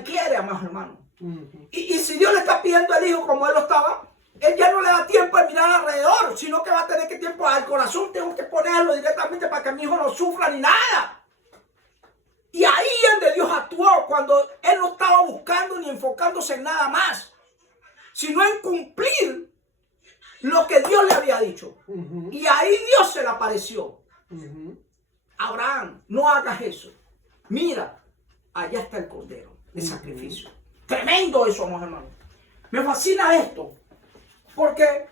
quiere, amados hermanos. Y si Dios le está pidiendo al hijo como él lo estaba, él ya no le da tiempo de mirar alrededor, sino que va a tener que tiempo al corazón, tengo que ponerlo directamente para que mi hijo no sufra ni nada. Y ahí es donde Dios actuó, cuando él no estaba buscando ni enfocándose en nada más, sino en cumplir lo que Dios le había dicho. Y ahí Dios se le apareció. Abraham, no hagas eso. Mira, allá está el cordero de sacrificio. Tremendo eso, hermanos. Me fascina esto, porque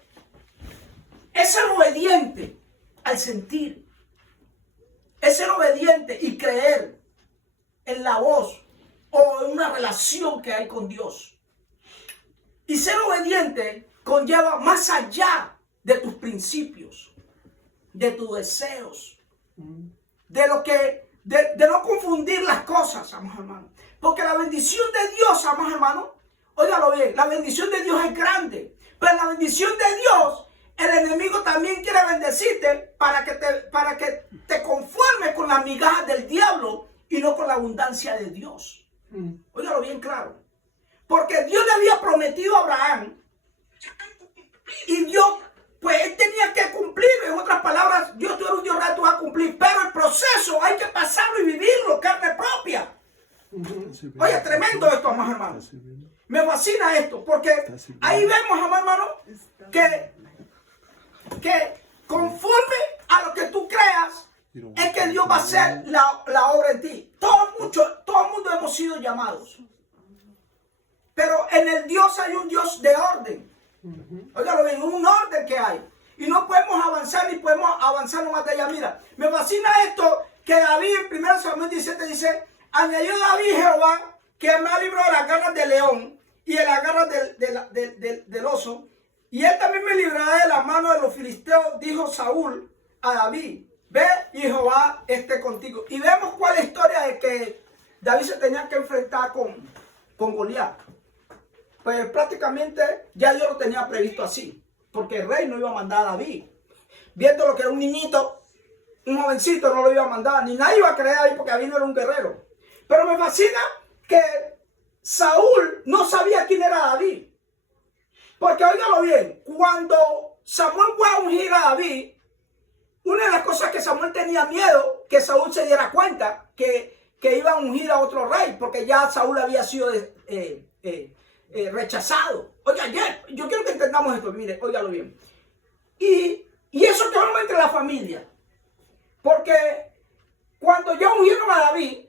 es ser obediente al sentir. Es ser obediente y creer en la voz o en una relación que hay con Dios. Y ser obediente conlleva más allá de tus principios, de tus deseos, de lo que, de no confundir las cosas, amados hermanos. Porque la bendición de Dios, amados hermanos, óigalo bien, la bendición de Dios es grande. Pero la bendición de Dios, el enemigo también quiere bendecirte para que te conformes con las migajas del diablo y no con la abundancia de Dios. Óigalo bien claro. Porque Dios le había prometido a Abraham y Dios, pues él tenía que cumplir. En otras palabras, Dios, tú eres un Dios real, tú vas a cumplir. Pero el proceso hay que pasarlo y vivirlo, carne propia. Oye, tremendo esto, amados hermanos. Me fascina esto, porque ahí vemos, amados hermanos, que conforme a lo que tú creas, es que Dios va a hacer la obra en ti. Todo el mundo hemos sido llamados. Pero en el Dios hay un Dios de orden. Óigalo bien, un orden que hay. Y no podemos avanzar ni podemos avanzar más de allá. Mira, me fascina esto que David en 1 Samuel 17 dice: añadió David Jehová, que me ha librado de las garras del león y de las garras del oso. Y él también me librará de la mano de los filisteos, dijo Saúl a David. Ve, y Jehová esté contigo. Y vemos cuál es la historia de que David se tenía que enfrentar con Goliat. Pues prácticamente ya Dios lo tenía previsto así, porque el rey no iba a mandar a David. Viendo lo que era un niñito, un jovencito, no lo iba a mandar, ni nadie iba a creer ahí porque David no era un guerrero. Pero me fascina que Saúl no sabía quién era David. Porque óigalo bien, cuando Samuel fue a ungir a David, una de las cosas que Samuel tenía miedo, que Saúl se diera cuenta que iba a ungir a otro rey, porque ya Saúl había sido rechazado. Oiga, yo quiero que entendamos esto, mire, óigalo bien. Y eso quedó entre la familia. Porque cuando ya ungieron a David,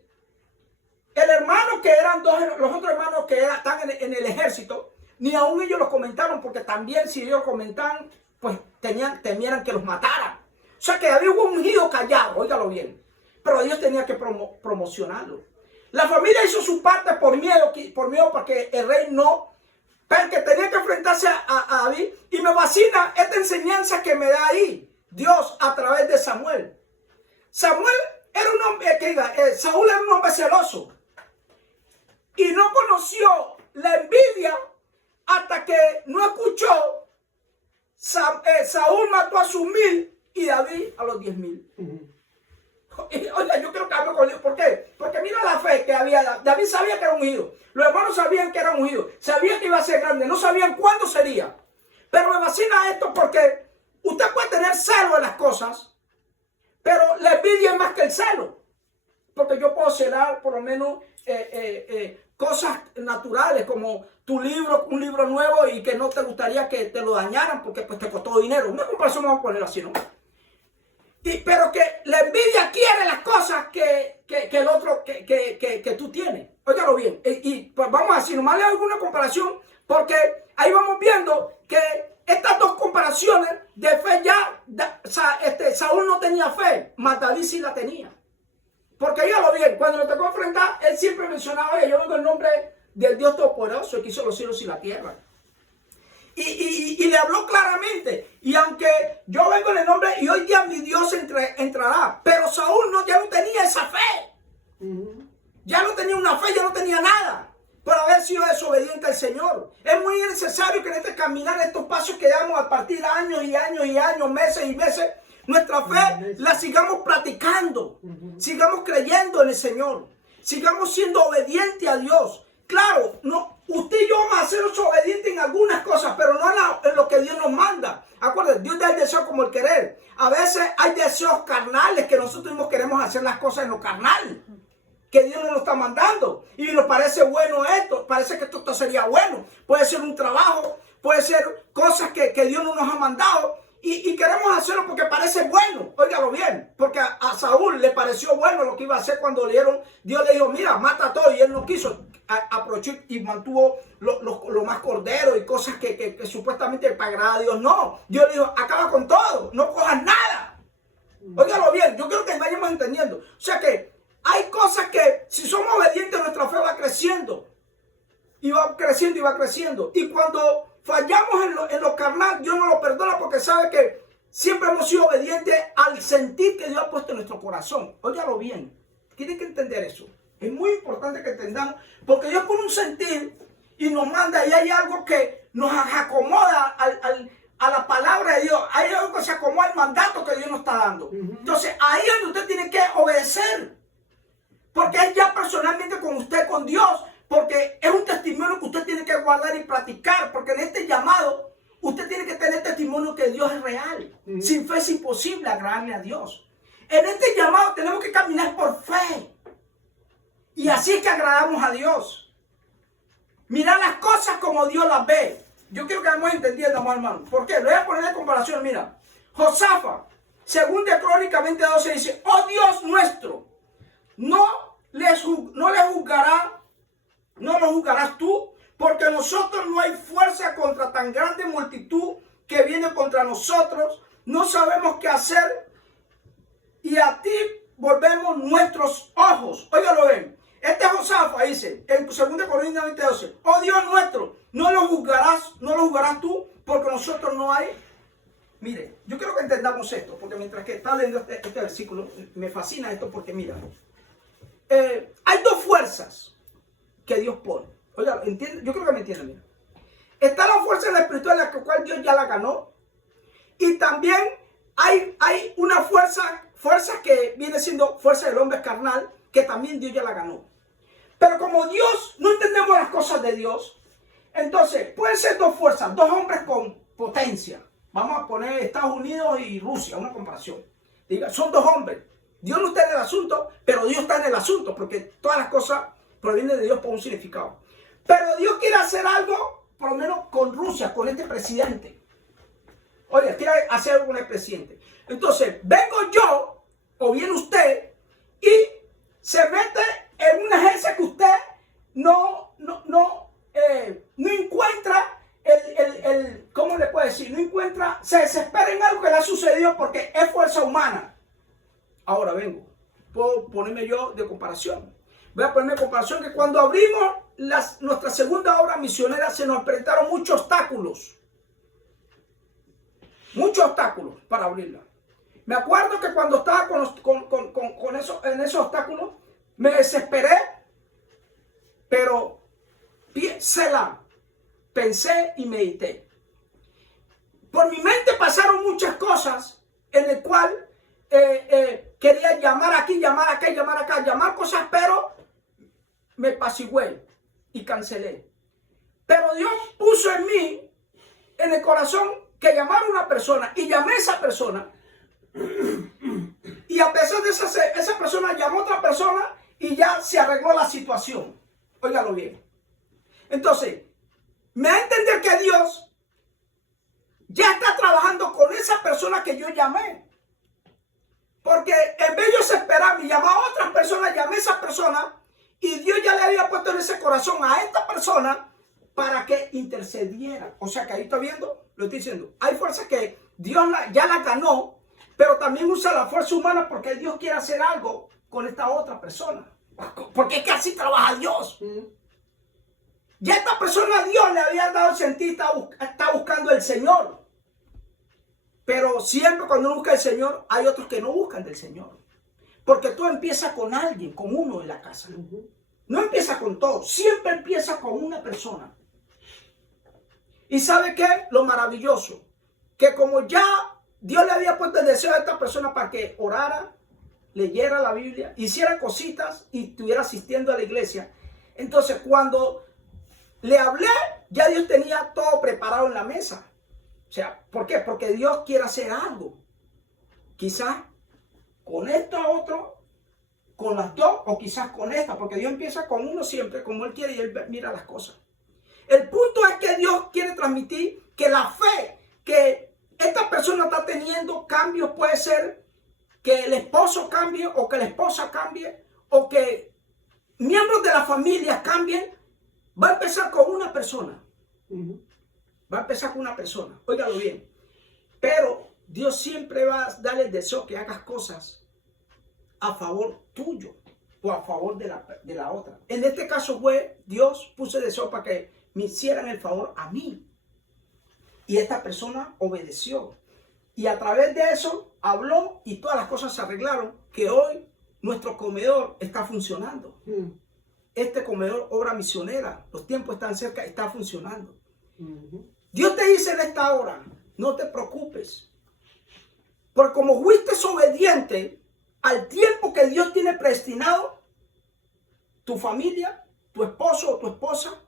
el hermano que eran los otros hermanos que están en el ejército, ni aún ellos lo comentaron, porque también si ellos comentaban, pues temieran que los mataran. O sea que David hubo ungido callado, óigalo bien. Pero Dios tenía que promocionarlo. La familia hizo su parte por miedo porque el rey no, porque tenía que enfrentarse a David. Y me fascina esta enseñanza que me da ahí Dios a través de Samuel. Samuel era un hombre, Saúl era un hombre celoso. Y no conoció la envidia hasta que no escuchó Saúl mató a sus 1000 y David a los 10,000. Oiga, yo creo que hablo con Dios. ¿Por qué? Porque mira la fe que había. David sabía que era ungido. Los hermanos sabían que era ungido. Sabían que iba a ser grande. No sabían cuándo sería. Pero me fascina esto porque usted puede tener celo en las cosas, pero la envidia es más que el celo. Porque yo puedo celar por lo menos cosas naturales como tu libro, un libro nuevo y que no te gustaría que te lo dañaran porque pues te costó dinero. Una comparación vamos a poner así, ¿no? Pero que la envidia quiere las cosas que el otro, que tú tienes. Óigalo bien. Y pues vamos a decir, nomás le hago una comparación porque ahí vamos viendo que estas dos comparaciones de fe Saúl no tenía fe, mas David sí la tenía. Porque óigalo bien, cuando le tocó enfrentar, él siempre mencionaba: oye, yo vengo en nombre del Dios Todopoderoso, el que hizo los cielos y la tierra. Y le habló claramente. Y aunque yo vengo en el nombre y hoy día mi Dios entrará. Pero Saúl ya no tenía esa fe. Ya no tenía una fe, ya no tenía nada. Por haber sido desobediente al Señor. Es muy necesario que en este caminar, en estos pasos que damos a partir de años y años y años, meses y meses, nuestra fe la sigamos practicando. Sigamos creyendo en el Señor. Sigamos siendo obedientes a Dios. claro, no, usted y yo vamos a ser obedientes en algunas cosas, pero no en lo que Dios nos manda. Acuérdense, Dios da el deseo como el querer. A veces hay deseos carnales que nosotros mismos queremos hacer las cosas en lo carnal, que Dios no nos está mandando. Y nos parece bueno esto, parece que esto sería bueno. Puede ser un trabajo, puede ser cosas que Dios no nos ha mandado. Y queremos hacerlo porque parece bueno. Óigalo bien, porque a Saúl le pareció bueno lo que iba a hacer cuando Dios le dijo, mira, mata a todo. Y él no quiso, aprovechó y mantuvo lo más cordero y cosas que supuestamente para agradar a Dios. No, Dios le dijo, acaba con todo, no cojas nada. Óigalo bien, yo quiero que vayamos entendiendo. O sea que hay cosas que si somos obedientes nuestra fe va creciendo. Y va creciendo y va creciendo. Y cuando fallamos en lo carnal, Dios nos lo perdona porque sabe que siempre hemos sido obedientes al sentir que Dios ha puesto en nuestro corazón. Óyalo bien, tienen que entender eso. Es muy importante que entendamos, porque Dios pone un sentir y nos manda, y hay algo que nos acomoda a la palabra de Dios. Hay algo que se acomoda al mandato que Dios nos está dando. Entonces ahí es donde usted tiene que obedecer, porque es ya personalmente con usted, con Dios. Porque es un testimonio que usted tiene que guardar y practicar. Porque en este llamado, usted tiene que tener testimonio que Dios es real. Sin fe es imposible agradarle a Dios. En este llamado tenemos que caminar por fe. Y así es que agradamos a Dios. Mirar las cosas como Dios las ve. Yo quiero que vamos entendiendo, hermano. ¿Por qué? Lo voy a poner de comparación. Mira, Josafat, según de Crónica 20:12, dice, oh Dios nuestro, no lo juzgarás tú, porque nosotros no hay fuerza contra tan grande multitud que viene contra nosotros. No sabemos qué hacer y a ti volvemos nuestros ojos. Óigalo bien. Este Josafat dice en 2 Corintios 20:12, oh Dios nuestro, no lo juzgarás tú, porque nosotros no hay. Mire, yo quiero que entendamos esto, porque mientras que está leyendo este versículo, me fascina esto, porque mira, hay dos fuerzas que Dios pone. Oiga, yo creo que me entienden. Mira. Está la fuerza en la espiritual, la cual Dios ya la ganó. Y también hay una fuerza que viene siendo fuerza del hombre carnal, que también Dios ya la ganó. Pero como Dios, no entendemos las cosas de Dios, entonces pueden ser dos fuerzas, dos hombres con potencia. Vamos a poner Estados Unidos y Rusia, una comparación. Diga, son dos hombres. Dios no está en el asunto, pero Dios está en el asunto, porque todas las cosas provienen de Dios por un significado. Pero Dios quiere hacer algo, por lo menos con Rusia, con este presidente. Oye, quiere hacer algo con el presidente. Entonces, vengo yo, o viene usted, y se mete en una agencia que usted no encuentra ¿cómo le puedo decir? No encuentra, se desespera en algo que le ha sucedido porque es fuerza humana. Ahora vengo, puedo ponerme yo de comparación. Voy a ponerme de comparación que cuando abrimos nuestra segunda obra misionera se nos presentaron muchos obstáculos. Muchos obstáculos para abrirla. Me acuerdo que cuando estaba en esos obstáculos, me desesperé, pero pensé y medité. Por mi mente pasaron muchas cosas en el cual quería llamar aquí, llamar acá, llamar acá, llamar cosas, pero me apacigué y cancelé. Pero Dios puso en mí, en el corazón, que llamara a una persona, y llamé a esa persona, y a pesar de esa persona llamó a otra persona y ya se arregló la situación. Óigalo bien. Entonces, me da a entender que Dios ya está trabajando con esa persona que yo llamé. Porque en vez de yo esperar y llamar a otras personas, llamé a esa persona y Dios ya le había puesto en ese corazón a esta persona para que intercediera. O sea que ahí está viendo, lo estoy diciendo. Hay fuerzas que Dios ya la ganó, pero también usa la fuerza humana porque Dios quiere hacer algo con esta otra persona. Porque es que así trabaja Dios. Ya esta persona Dios le había dado el sentido, está buscando el Señor. Pero siempre cuando uno busca el Señor, hay otros que no buscan del Señor. Porque todo empieza con alguien, con uno en la casa. No empieza con todo, siempre empieza con una persona. ¿Y sabe qué? Lo maravilloso, que como ya Dios le había puesto el deseo a esta persona para que orara, leyera la Biblia, hiciera cositas y estuviera asistiendo a la iglesia, Entonces, cuando le hablé, ya Dios tenía todo preparado en la mesa. O sea, ¿por qué? Porque Dios quiere hacer algo. Quizás con esto a otro, con las dos, o quizás con esta, porque Dios empieza con uno siempre, como Él quiere, y Él mira las cosas. El punto es que Dios quiere transmitir que la fe que esta persona está teniendo, cambios puede ser que el esposo cambie, o que la esposa cambie, o que miembros de la familia cambien. Va a empezar con una persona. Va a empezar con una persona. Óigalo bien. Pero Dios siempre va a darle el deseo que hagas cosas a favor tuyo o a favor de la otra. En este caso fue, Dios puso el deseo para que me hicieran el favor a mí. Y esta persona obedeció. Y a través de eso habló y todas las cosas se arreglaron, que hoy nuestro comedor está funcionando. Este comedor, obra misionera, los tiempos están cerca, está funcionando. Dios te dice en esta hora, no te preocupes. Porque como fuiste obediente al tiempo que Dios tiene predestinado, tu familia, tu esposo o tu esposa,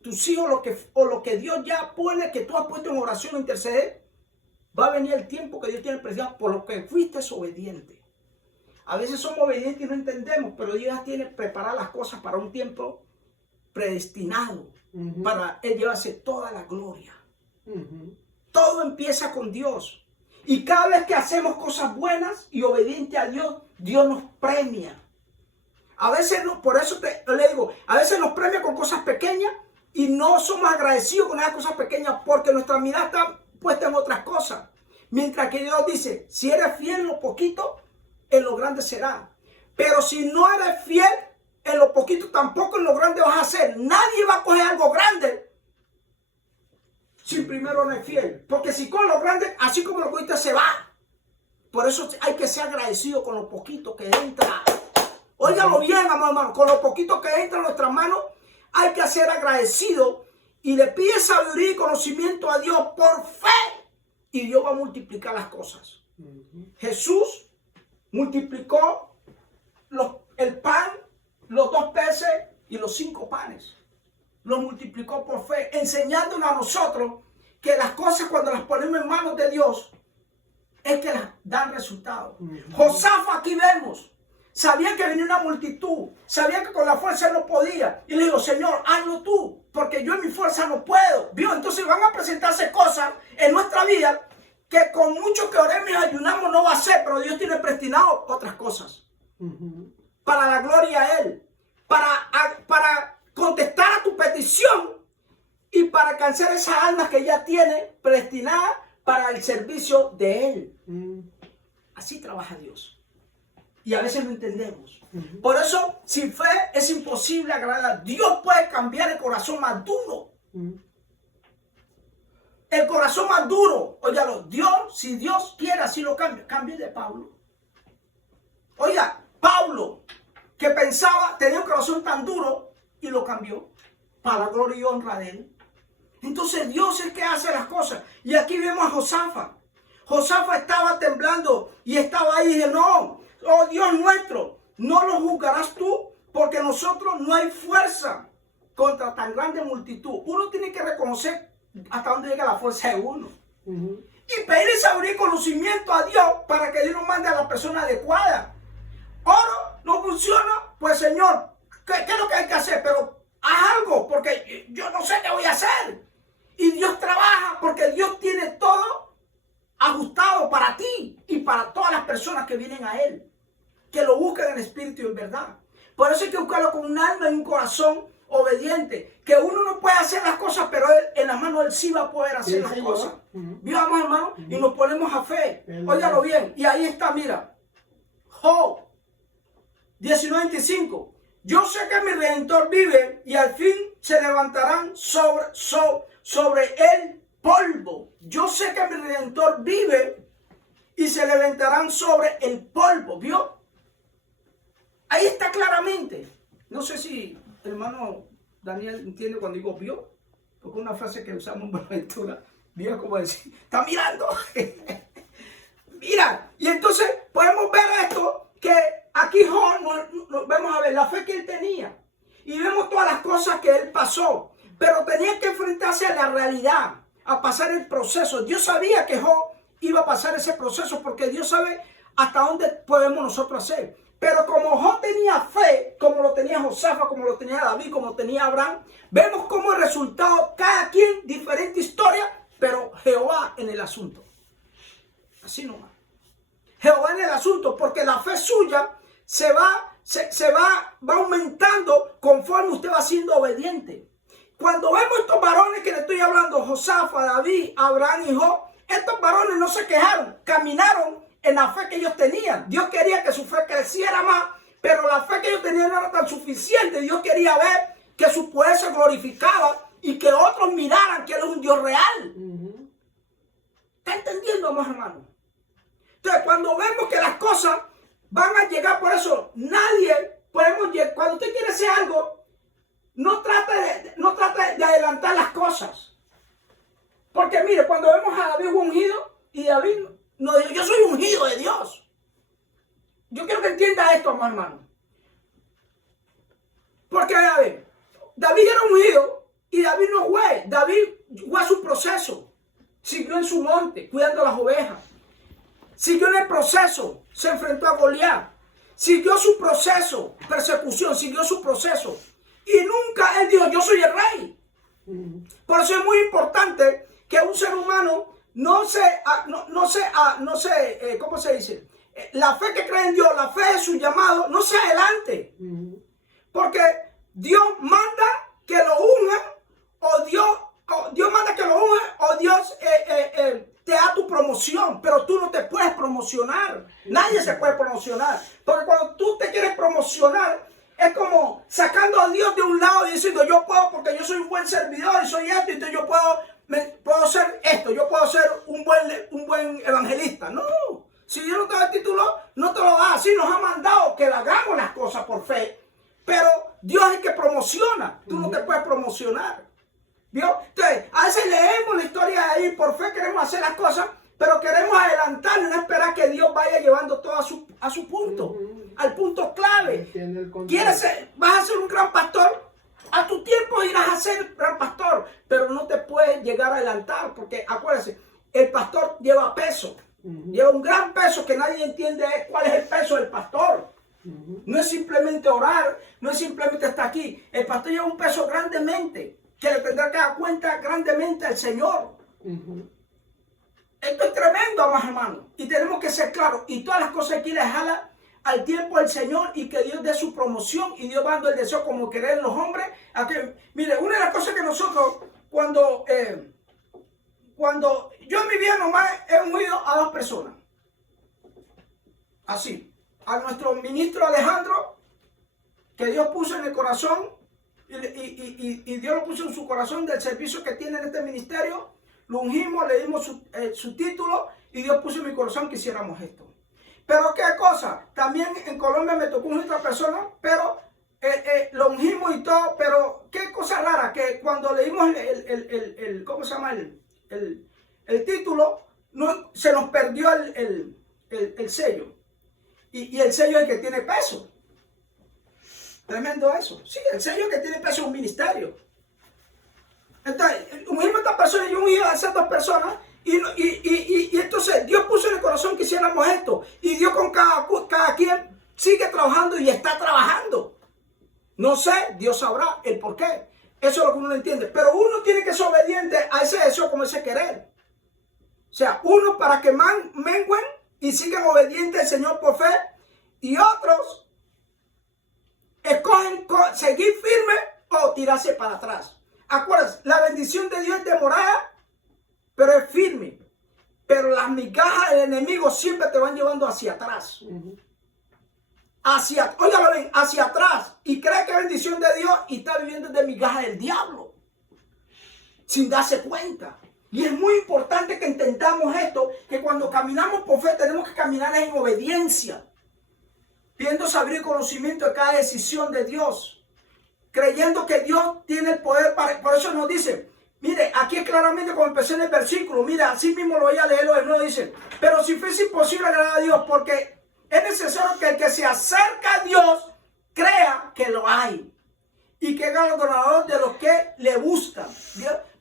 tus hijos, lo que Dios ya pone, que tú has puesto en oración, interceder, va a venir el tiempo que Dios tiene predestinado por lo que fuiste obediente. A veces somos obedientes y no entendemos, pero Dios ya tiene preparadas las cosas para un tiempo predestinado, para Él llevarse toda la gloria. Todo empieza con Dios. Y cada vez que hacemos cosas buenas y obedientes a Dios, Dios nos premia. A veces, por eso le digo, a veces nos premia con cosas pequeñas y no somos agradecidos con esas cosas pequeñas porque nuestra mirada está puesta en otras cosas. Mientras que Dios dice, si eres fiel en lo poquito, en lo grande será. Pero si no eres fiel en lo poquito, tampoco en lo grande vas a hacer. Nadie va a coger algo grande si primero no es fiel. Porque si con lo grande, así como lo cogiste, se va. Por eso hay que ser agradecido con lo poquito que entra. Óigalo bien, hermano. Con lo poquito que entra en nuestras manos, hay que ser agradecido. Y le pide sabiduría y conocimiento a Dios por fe. Y Dios va a multiplicar las cosas. Jesús multiplicó el pan, los 2 peces y los 5 panes. Los multiplicó por fe, enseñándonos a nosotros que las cosas cuando las ponemos en manos de Dios es que las dan resultados. Josafat, aquí vemos, sabía que venía una multitud, sabía que con la fuerza no podía, y le dijo, Señor, hazlo tú, porque yo en mi fuerza no puedo. ¿Vio? Entonces van a presentarse cosas en nuestra vida que con mucho que oremos y ayunamos no va a ser, pero Dios tiene predestinado otras cosas. Para la gloria a Él, para contestar a tu petición y para alcanzar esas almas que ya tiene predestinadas para el servicio de Él. Así trabaja Dios. Y a veces no entendemos. Por eso, sin fe es imposible agradar. Dios puede cambiar el corazón más duro. El corazón más duro, óigalo, Dios, si Dios quiere así lo cambia. Cambie de Pablo. Oiga, Pablo, que pensaba, tenía un corazón tan duro y lo cambió para la gloria y honra de Él. Entonces Dios es el que hace las cosas. Y aquí vemos a Josafat. Josafat estaba temblando y estaba ahí y dije, no, oh Dios nuestro, no lo juzgarás tú porque nosotros no hay fuerza contra tan grande multitud. Uno tiene que reconocer hasta dónde llega la fuerza de uno. Y pedir sabiduría y conocimiento a Dios para que Dios nos mande a la persona adecuada. Oro no funciona, pues Señor, ¿qué es lo que hay que hacer? Pero haz algo, porque yo no sé qué voy a hacer. Y Dios trabaja porque Dios tiene todo ajustado para ti y para todas las personas que vienen a Él, que lo buscan en espíritu y en verdad. Por eso hay que buscarlo con un alma y un corazón obediente, que uno no puede hacer las cosas, pero él, en las manos de Él sí va a poder hacer las cosas. Vamos, hermano, y nos ponemos a fe. Óigalo bien. Y ahí está, mira, Job 19:25. Yo sé que mi Redentor vive y al fin se levantarán sobre el polvo. Yo sé que mi Redentor vive y se levantarán sobre el polvo. ¿Vio? Ahí está claramente. No sé si el hermano Daniel entiende cuando digo vio, porque es una frase que usamos en Buenaventura. Vio como decir, está mirando. Mira, y entonces podemos ver esto, que aquí Job, vamos a ver la fe que él tenía. y vemos todas las cosas que él pasó, pero tenía que enfrentarse a la realidad, a pasar el proceso. Dios sabía que Job iba a pasar ese proceso porque Dios sabe hasta dónde podemos nosotros hacer. Pero como Job tenía fe, como lo tenía Josafat, como lo tenía David, como lo tenía Abraham, vemos como el resultado, cada quien diferente historia, pero Jehová en el asunto. Así nomás. Jehová en el asunto, porque la fe suya va aumentando conforme usted va siendo obediente. Cuando vemos estos varones que le estoy hablando, Josafat, David, Abraham y Job, estos varones no se quejaron, caminaron en la fe que ellos tenían. Dios quería que su fe creciera más, pero la fe que ellos tenían no era tan suficiente. Dios quería ver que su poder se glorificaba y que otros miraran que Él es un Dios real. ¿Está entendiendo, amados hermanos? Entonces, cuando vemos que las cosas van a llegar, por eso nadie podemos llegar. Cuando usted quiere hacer algo, no trate de adelantar las cosas. Porque mire, cuando vemos a David ungido, y David nos dijo, yo soy ungido de Dios. Yo quiero que entienda esto, amados hermanos. Porque David era ungido y David no fue. David fue a su proceso. Siguió en su monte, cuidando las ovejas. Siguió en el proceso, se enfrentó a Goliat. Siguió su proceso, persecución, siguió su proceso. Y nunca él dijo, yo soy el rey. Por eso es muy importante que un ser humano ¿cómo se dice? La fe que cree en Dios, la fe de su llamado, no se adelante. Porque Dios manda que lo unjan, o Dios manda que lo unjan, o Dios te da tu promoción, pero tú no te puedes promocionar. Nadie se puede promocionar. Porque cuando tú te quieres promocionar, es como sacando a Dios de un lado y diciendo, yo puedo porque yo soy un buen servidor y soy esto, entonces yo puedo ser esto, yo puedo ser un buen evangelista. No, si Dios no te da el título, no te lo da. Así nos ha mandado que hagamos las cosas por fe, pero Dios es el que promociona. Tú no te puedes promocionar. ¿Vio? Entonces, a veces leemos la historia de ahí, por fe queremos hacer las cosas, pero queremos adelantar y no esperar que Dios vaya llevando todo a su punto, al punto clave. Vas a ser un gran pastor, a tu tiempo irás a ser gran pastor, pero no te puedes llegar a adelantar, porque acuérdense, el pastor lleva peso, lleva un gran peso que nadie entiende cuál es el peso del pastor. No es simplemente orar, no es simplemente estar aquí. El pastor lleva un peso grandemente, que le tendrá que dar cuenta grandemente al Señor. Esto es tremendo, amados hermanos, y tenemos que ser claros, y todas las cosas aquí les jala al tiempo del Señor, y que Dios dé su promoción, y Dios manda el deseo como querer los hombres. Mire, una de las cosas que nosotros, cuando yo en mi vida nomás he ungido a 2 personas, así, a nuestro ministro Alejandro, que Dios puso en el corazón, y Dios lo puso en su corazón del servicio que tiene en este ministerio. Lo ungimos, le dimos su título, y Dios puso en mi corazón que hiciéramos esto. Pero qué cosa, también en Colombia me tocó ungir a otra persona, pero lo ungimos y todo, pero qué cosa rara, que cuando le dimos ¿cómo se llama? El título, se nos perdió el sello. Y el sello es el que tiene peso. Tremendo eso. Sí, el sello que tiene peso es un ministerio. Entonces, ungimos a esta persona y yo ungí a esas 2 personas. Y entonces Dios puso en el corazón que hiciéramos esto. Y Dios con cada quien sigue trabajando y está trabajando. No sé, Dios sabrá el por qué. Eso es lo que uno no entiende. Pero uno tiene que ser obediente a ese deseo como ese querer. O sea, uno para que menguen y sigan obedientes al Señor por fe. Y otros escogen seguir firme o tirarse para atrás. Acuérdense, la bendición de Dios es demorada, pero es firme. Pero las migajas del enemigo siempre te van llevando hacia atrás. Óigalo bien, hacia atrás. Y cree que es bendición de Dios y está viviendo de migajas del diablo. Sin darse cuenta. Y es muy importante que entendamos esto, que cuando caminamos por fe tenemos que caminar en obediencia. Pidiendo saber y conocimiento de cada decisión de Dios. Creyendo que Dios tiene el poder para... Por eso nos dice, mire, aquí claramente como empecé en el versículo, mira, así mismo lo voy a leerlo de nuevo, dice, pero si fuese imposible agradar a Dios, porque es necesario que el que se acerca a Dios crea que lo hay y que es galardonador de los que le buscan.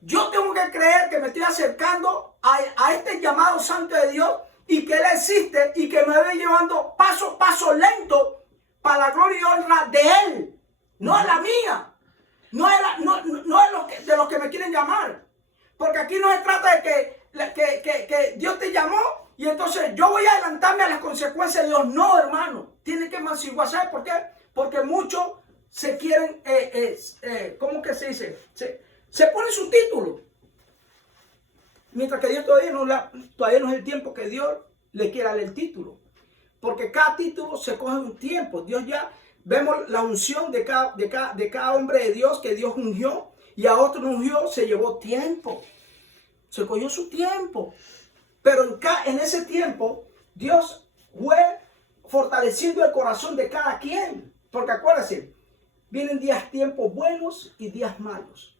Yo tengo que creer que me estoy acercando a este llamado santo de Dios y que Él existe y que me va llevando paso a paso lento para la gloria y honra de Él, no es la mía, no es de los que me quieren llamar. Porque aquí no se trata de que Dios te llamó y entonces yo voy a adelantarme a las consecuencias de Dios. No, hermano, tiene que manciguar. ¿Sabes por qué? Porque muchos se quieren, ¿cómo que se dice? Se pone su título. Mientras que Dios todavía no es el tiempo que Dios le quiera dar el título. Porque cada título se coge un tiempo. Dios ya, vemos la unción de cada hombre de Dios que Dios ungió. Y a otro ungió, se llevó tiempo. Se cogió su tiempo. Pero en ese tiempo, Dios fue fortaleciendo el corazón de cada quien. Porque acuérdense, vienen tiempos buenos y días malos.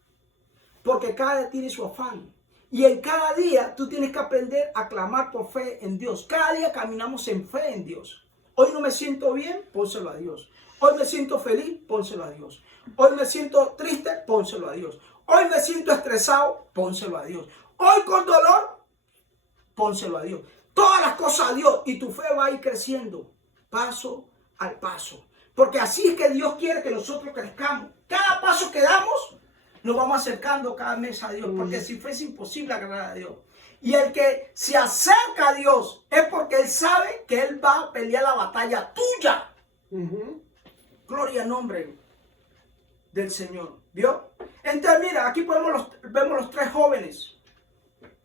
Porque cada día tiene su afán. Y en cada día tú tienes que aprender a clamar por fe en Dios. Cada día caminamos en fe en Dios. Hoy no me siento bien, pónselo a Dios. Hoy me siento feliz, pónselo a Dios. Hoy me siento triste, pónselo a Dios. Hoy me siento estresado, pónselo a Dios. Hoy con dolor, pónselo a Dios. Todas las cosas a Dios y tu fe va a ir creciendo paso al paso. Porque así es que Dios quiere que nosotros crezcamos. Cada paso que damos, nos vamos acercando cada mes a Dios. Porque si fuese imposible agradar a Dios. Y el que se acerca a Dios es porque Él sabe que Él va a pelear la batalla tuya. Gloria al nombre del Señor. ¿Vio? Entonces mira, aquí vemos los tres jóvenes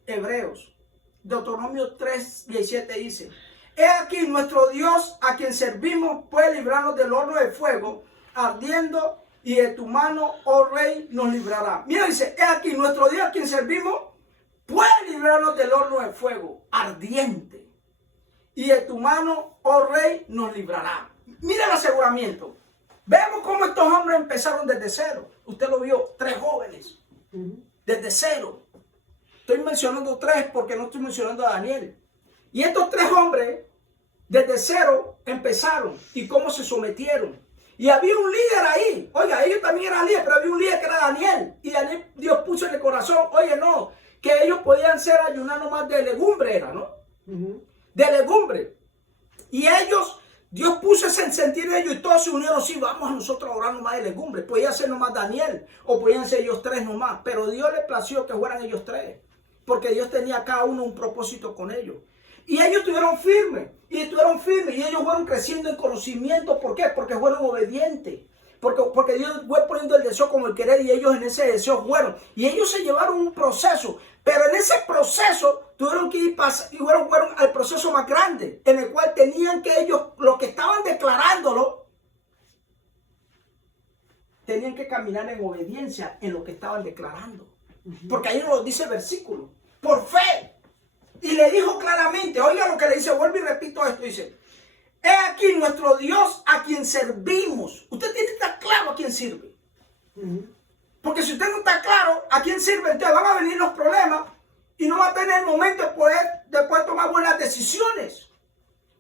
hebreos. Deuteronomio 3:17 dice: He aquí nuestro Dios a quien servimos puede librarnos del horno de fuego ardiendo, y de tu mano, oh rey, nos librará. Mira, dice: he aquí nuestro Dios a quien servimos puede librarnos del horno de fuego ardiente, y de tu mano, oh rey, nos librará. Mira el aseguramiento. Vemos cómo estos hombres empezaron desde cero. Usted lo vio, tres jóvenes. Desde cero. Estoy mencionando tres porque no estoy mencionando a Daniel. Y estos tres hombres, desde cero, empezaron. Y cómo se sometieron. Y había un líder ahí. Oiga, ellos también eran líderes, pero había un líder que era Daniel. Y Daniel, Dios puso en el corazón, oye, no, que ellos podían ser ayunar nomás de legumbre, era, ¿no? De legumbre. Y ellos... Dios puso ese sentir de ellos y todos se unieron. Sí, vamos a nosotros a orar nomás de legumbres. Podía ser nomás Daniel o podían ser ellos tres nomás. Pero Dios le plació que fueran ellos tres. Porque Dios tenía cada uno un propósito con ellos. Y ellos estuvieron firmes. Y ellos fueron creciendo en conocimiento. ¿Por qué? Porque fueron obedientes. Porque Dios fue poniendo el deseo como el querer y ellos en ese deseo fueron. Y ellos se llevaron un proceso. Pero en ese proceso tuvieron que ir y fueron al proceso más grande. En el cual tenían que ellos, los que estaban declarándolo, tenían que caminar en obediencia en lo que estaban declarando. Porque ahí nos lo dice el versículo. Por fe. Y le dijo claramente, oiga lo que le dice, vuelvo y repito esto, dice: he aquí nuestro Dios a quien servimos. Usted tiene que estar claro a quién sirve. Porque si usted no está claro a quién sirve, entonces van a venir los problemas y no va a tener el momento de poder tomar buenas decisiones.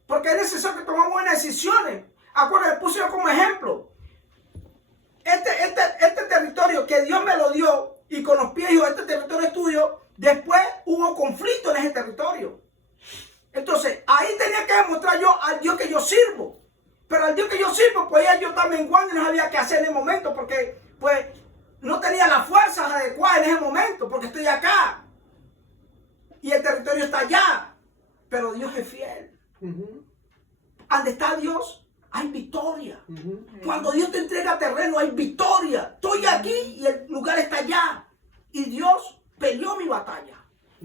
Porque es necesario que tomemos buenas decisiones. Acuérdense, puse yo como ejemplo. Este territorio que Dios me lo dio y con los pies dijo, este territorio es tuyo, después hubo conflicto en ese territorio. Entonces, ahí tenía que demostrar yo al Dios que yo sirvo. Pero al Dios que yo sirvo, pues ya yo estaba menguando y no sabía qué hacer en el momento, porque pues no tenía las fuerzas adecuadas en ese momento, porque estoy acá. Y el territorio está allá. Pero Dios es fiel. Donde está Dios, hay victoria. Cuando Dios te entrega terreno, hay victoria. Estoy aquí y el lugar está allá. Y Dios peleó mi batalla.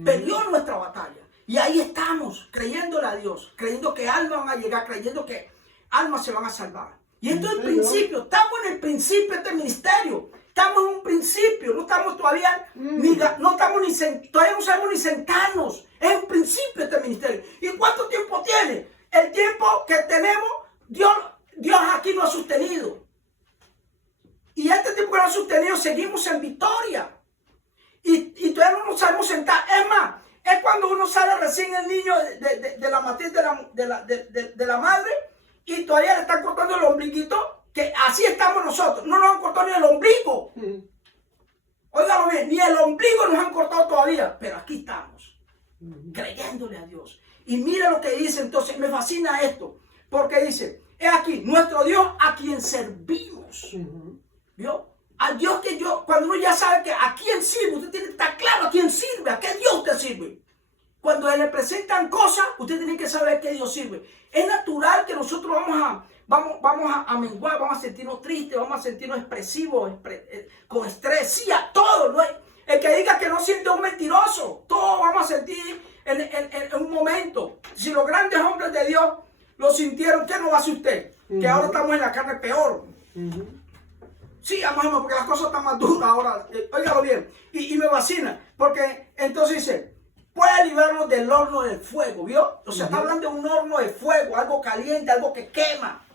Peleó nuestra batalla. Y ahí estamos, creyéndole a Dios, creyendo que almas van a llegar, creyendo que almas se van a salvar. Y esto es el principio, estamos en el principio de este ministerio. Estamos en un principio, no estamos todavía, todavía no sabemos ni sentarnos. Es un principio este ministerio. ¿Y cuánto tiempo tiene? El tiempo que tenemos, Dios aquí nos ha sostenido. Y este tiempo que nos ha sostenido, seguimos en victoria. Y todavía no nos sabemos sentar. Es más, es cuando uno sale recién el niño de la matriz de la madre y todavía le están cortando el ombliguito que así estamos nosotros. No nos han cortado ni el ombligo. Óigalo bien, ni el ombligo nos han cortado todavía. Pero aquí estamos, creyéndole a Dios. Y mira lo que dice entonces, me fascina esto. Porque dice, es aquí, nuestro Dios a quien servimos. ¿Vio? Al Dios que yo, cuando uno ya sabe que a quién sirve, usted tiene que estar claro a quién sirve, a qué Dios te sirve. Cuando le presentan cosas, usted tiene que saber a qué Dios sirve. Es natural que nosotros vamos a menguar, vamos a sentirnos tristes, vamos a sentirnos expresivos, con estrés, sí, a todo. ¿No? El que diga que no siente un mentiroso, todo vamos a sentir en un momento. Si los grandes hombres de Dios lo sintieron, ¿qué no va a hacer usted? Que ahora estamos en la carne peor. Sí, amamos, porque las cosas están más duras ahora. Óigalo bien. Y me fascina, porque entonces dice, puede librarnos del horno del fuego, ¿vio? O sea, está hablando de un horno de fuego, algo caliente, algo que quema,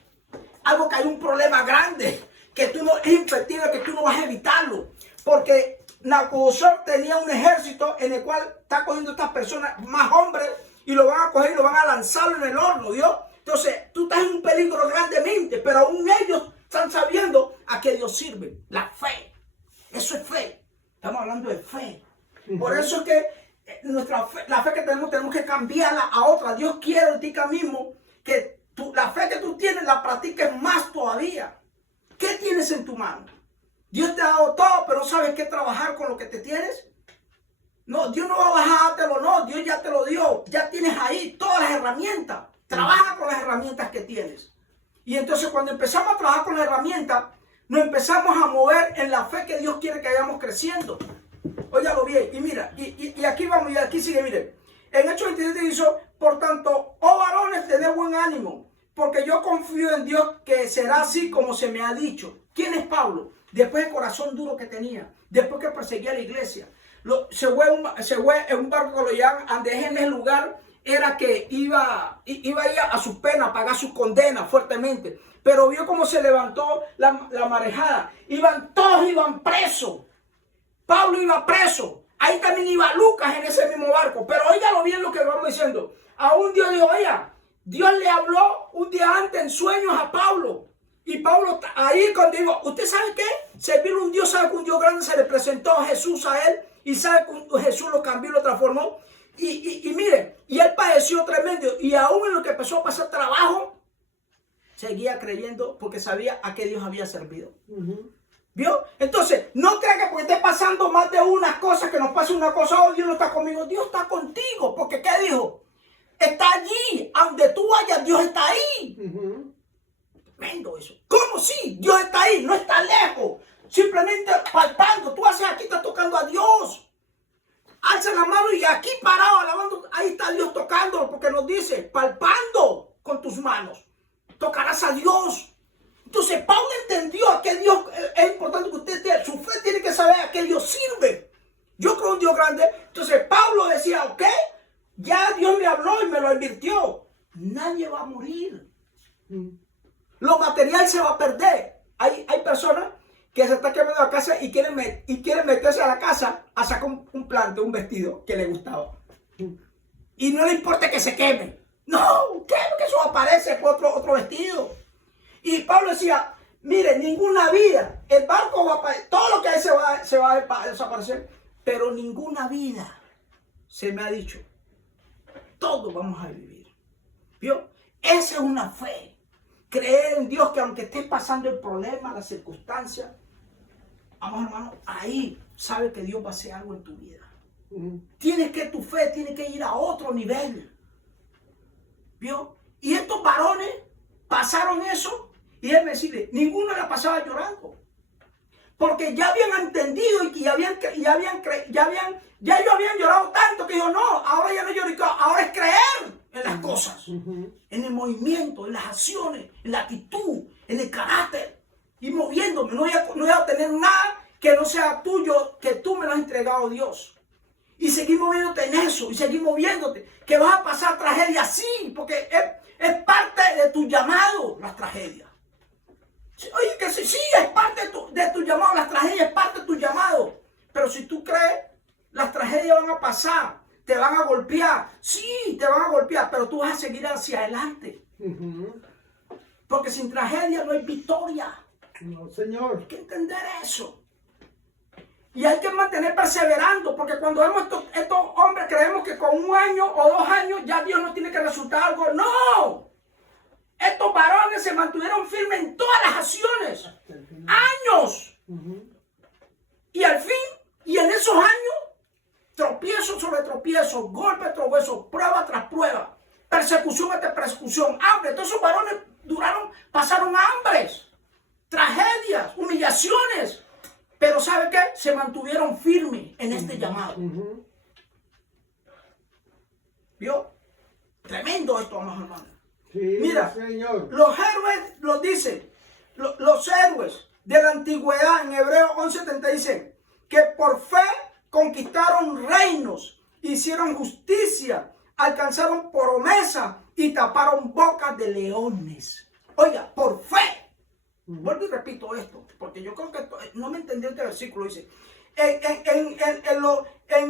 algo que hay un problema grande, que tú no es impertinente, que tú no vas a evitarlo. Porque Nabucodonosor tenía un ejército en el cual está cogiendo a estas personas, más hombres, y lo van a coger y lo van a lanzarlo en el horno, ¿vio? Entonces, tú estás en un peligro grandemente, pero aún ellos están sabiendo a qué Dios sirve. La fe. Eso es fe. Estamos hablando de fe. Por eso es que nuestra fe, la fe que tenemos que cambiarla a otra. Dios quiere ahorita mismo que la fe que tú tienes la practiques más todavía. ¿Qué tienes en tu mano? Dios te ha dado todo, pero no sabes qué trabajar con lo que te tienes. No, Dios no va a bajártelo, no. Dios ya te lo dio. Ya tienes ahí todas las herramientas. Trabaja con las herramientas que tienes. Y entonces cuando empezamos a trabajar con las herramientas, nos empezamos a mover en la fe que Dios quiere que vayamos creciendo. Óyalo bien, y mira, y aquí vamos, y aquí sigue, mire. En Hechos 27 dice, por tanto, oh varones, tened buen ánimo, porque yo confío en Dios que será así como se me ha dicho. ¿Quién es Pablo? Después del corazón duro que tenía, después que perseguía a la iglesia. Se fue en un barco que lo llaman, donde en ese lugar era que iba a su pena, a pagar su condena fuertemente. Pero vio cómo se levantó la marejada. Todos iban presos. Pablo iba preso. Ahí también iba Lucas en ese mismo barco. Pero óigalo bien lo que vamos diciendo. Aún Dios dijo, oiga, Dios le habló un día antes en sueños a Pablo. Y Pablo ahí cuando digo, ¿usted sabe qué? Servir un Dios, sabe que un Dios grande se le presentó a Jesús a él. Y sabe que Jesús lo cambió y lo transformó. Y mire, y él padeció tremendo. Y aún en lo que empezó a pasar trabajo, seguía creyendo porque sabía a qué Dios había servido. ¿Vio? Entonces, no crea que porque esté pasando más de unas cosas, que nos pase una cosa, oh, Dios no está conmigo. Dios está contigo, porque ¿qué dijo? Está allí, a donde tú vayas, Dios está ahí. Tremendo eso. ¿Cómo sí? Dios está ahí, no está lejos. Simplemente palpando. Tú haces aquí, estás tocando a Dios. Alza la mano y aquí parado, alabando, ahí está Dios tocándolo, porque nos dice, palpando con tus manos, tocarás a Dios. Entonces Pablo entendió a qué Dios es importante que usted tenga. Su fe tiene que saber a qué Dios sirve. Yo creo en un Dios grande. Entonces Pablo decía, ok, ya Dios me habló y me lo advirtió. Nadie va a morir. Lo material se va a perder. Hay personas que se están quemando la casa y quieren meterse a la casa a sacar un plante, un vestido que le gustaba. Y no le importa que se queme. No, ¿qué? Que eso aparece por otro vestido. Y Pablo decía, mire, ninguna vida, el barco va a, todo lo que hay se va a desaparecer, pero ninguna vida, se me ha dicho, todos vamos a vivir. ¿Vio? Esa es una fe. Creer en Dios que aunque estés pasando el problema, la circunstancia, vamos hermano, ahí sabe que Dios va a hacer algo en tu vida. Tu fe tiene que ir a otro nivel. ¿Vio? Y estos varones pasaron eso. Y déjeme decirle, ninguno la pasaba llorando. Porque ya habían entendido y que ya ellos habían llorado tanto que dijo, no, ahora ya no lloro, ahora es creer en las cosas. En el movimiento, en las acciones, en la actitud, en el carácter. Y moviéndome, no voy a tener nada que no sea tuyo, que tú me lo has entregado, Dios. Y seguir moviéndote en eso, y seguir moviéndote, que vas a pasar tragedia, sí, porque es parte de tu llamado, las tragedias. Oye, que sí, es parte de tu llamado, las tragedias es parte de tu llamado. Pero si tú crees, las tragedias van a pasar, te van a golpear. Sí, te van a golpear, pero tú vas a seguir hacia adelante. Porque sin tragedia no hay victoria. No, Señor. Hay que entender eso. Y hay que mantener perseverando, porque cuando vemos estos hombres creemos que con 1 año o 2 años ya Dios nos tiene que resultar algo. ¡No! Estos varones se mantuvieron firmes en todas las acciones. ¡Años! Y al fin, y en esos años, tropiezo sobre tropiezo, golpe tras golpe, prueba tras prueba, persecución tras persecución, hambre. Todos esos varones pasaron hambres, tragedias, humillaciones. Pero ¿sabe qué? Se mantuvieron firmes en este llamado. ¿Vio? Tremendo esto, amados hermanos. Sí, mira, Señor. Los héroes, los dicen, los héroes de la antigüedad en Hebreos 11:70 dicen que por fe conquistaron reinos, hicieron justicia, alcanzaron promesa y taparon bocas de leones. Oiga, por fe. Vuelvo y repito esto, porque yo creo que no me entendió este versículo. Dice en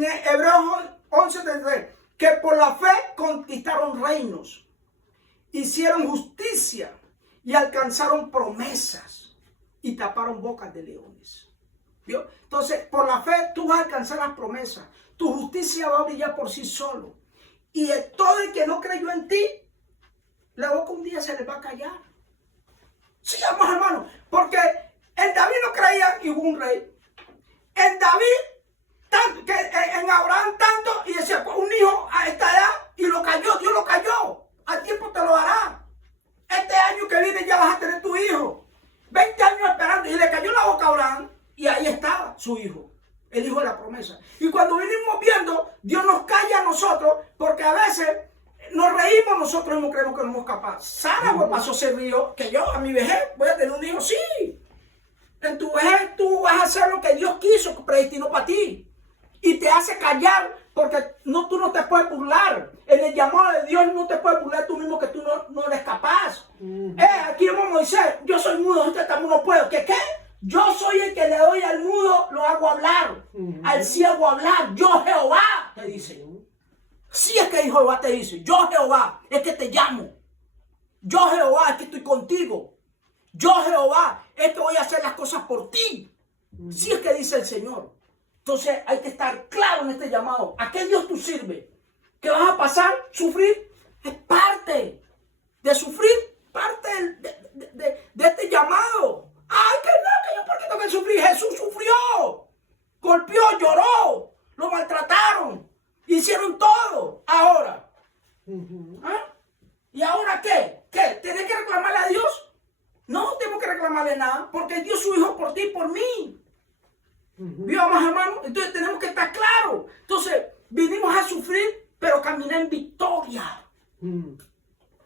Hebreos 11:33 que por la fe conquistaron reinos, hicieron justicia y alcanzaron promesas y taparon bocas de leones. ¿Vio? Entonces, por la fe tú vas a alcanzar las promesas. Tu justicia va a brillar por sí solo. Y todo el que no creyó en ti, la boca un día se le va a callar. Sí, amados hermanos, porque en David no creían y hubo un rey. En David, en Abraham tanto, y decía, un hijo a esta edad, y lo cayó, Dios lo cayó. Al tiempo te lo hará. Este año que viene ya vas a tener tu hijo. 20 años esperando, y le cayó la boca a Abraham, y ahí estaba su hijo, el hijo de la promesa. Y cuando venimos viendo, Dios nos calla a nosotros, porque a veces nos reímos nosotros y no creemos que no somos capaces. Sara pasó ese río, que yo a mi vejez voy a tener un hijo, sí. En tu vejez tú vas a hacer lo que Dios quiso, que predestinó para ti. Y te hace callar, porque tú no te puedes burlar. En el llamado de Dios no te puedes burlar tú mismo, que tú no eres capaz. Aquí vemos Moisés, yo soy mudo, usted también no puedo. ¿Qué? Yo soy el que le doy al mudo, lo hago hablar. Al ciego hablar, yo Jehová, te dice. Si es que Jehová te dice, yo Jehová es que te llamo. Yo Jehová es que estoy contigo. Yo Jehová es que voy a hacer las cosas por ti. Si es que dice el Señor. Entonces hay que estar claro en este llamado. ¿A qué Dios tú sirves? ¿Qué vas a pasar? ¿Sufrir? Es parte de sufrir, parte de este llamado. ¡Ay, que no! Que yo por qué tengo que sufrir. Jesús sufrió. Golpeó, lloró. Lo maltrataron. Hicieron todo. Ahora. ¿Ah? ¿Y ahora qué? ¿Qué? ¿Tienes que reclamarle a Dios? No tengo que reclamarle nada, porque Dios su hijo por ti y por mí. ¿Vio, más hermano? Entonces tenemos que estar claros. Entonces, vinimos a sufrir, pero caminar en victoria.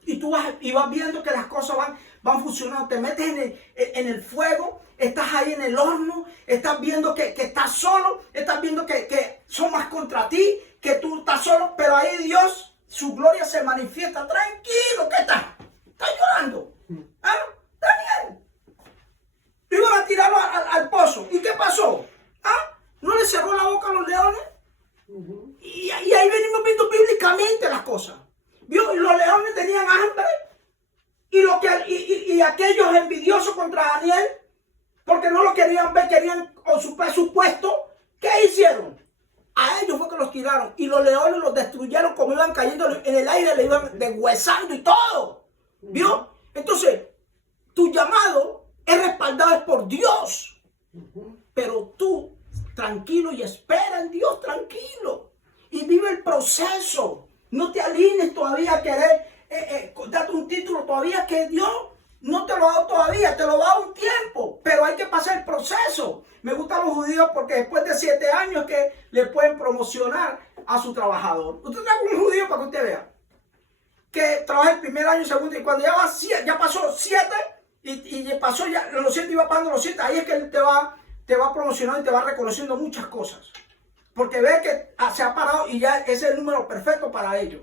Y tú vas viendo que las cosas van funcionando. Te metes en el fuego, estás ahí en el horno, estás viendo que estás solo, estás viendo que son más contra ti, que tú estás solo, pero ahí Dios, su gloria se manifiesta. Tranquilo, ¿qué estás? ¿Estás llorando? ¿Ah? Daniel. Iban a tirarlo al pozo. ¿Y qué pasó? ¿Ah? ¿No le cerró la boca a los leones? Y ahí venimos viendo bíblicamente las cosas. ¿Vio? Y los leones tenían hambre. Y aquellos envidiosos contra Daniel, porque no lo querían ver, querían con su presupuesto, ¿qué hicieron? A ellos fue que los tiraron. Y los leones los destruyeron como iban cayendo en el aire, le iban deshuesando y todo. ¿Vio? Entonces, tu llamado es respaldado por Dios. Pero tú, tranquilo y espera en Dios, tranquilo. Y vive el proceso. No te alines todavía a querer darte un título todavía que Dios no te lo ha dado todavía. Te lo va a dar un tiempo. Pero hay que pasar el proceso. Me gustan los judíos porque después de 7 años que le pueden promocionar a su trabajador. Usted trae un judío para que usted vea. Que trabaja el primer año, segundo, y cuando ya pasó 7 y pasó ya los 7 iba pagando los 7, ahí es que él te va promocionando y te va reconociendo muchas cosas. Porque ve que se ha parado y ya ese es el número perfecto para ellos.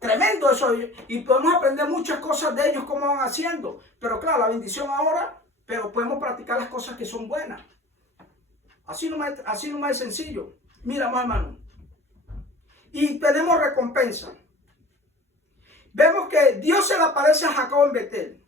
Tremendo eso. Y podemos aprender muchas cosas de ellos, cómo van haciendo. Pero claro, la bendición ahora, pero podemos practicar las cosas que son buenas. Así nomás es sencillo. Mira, más hermano. Y tenemos recompensa. Vemos que Dios se le aparece a Jacob en Betel.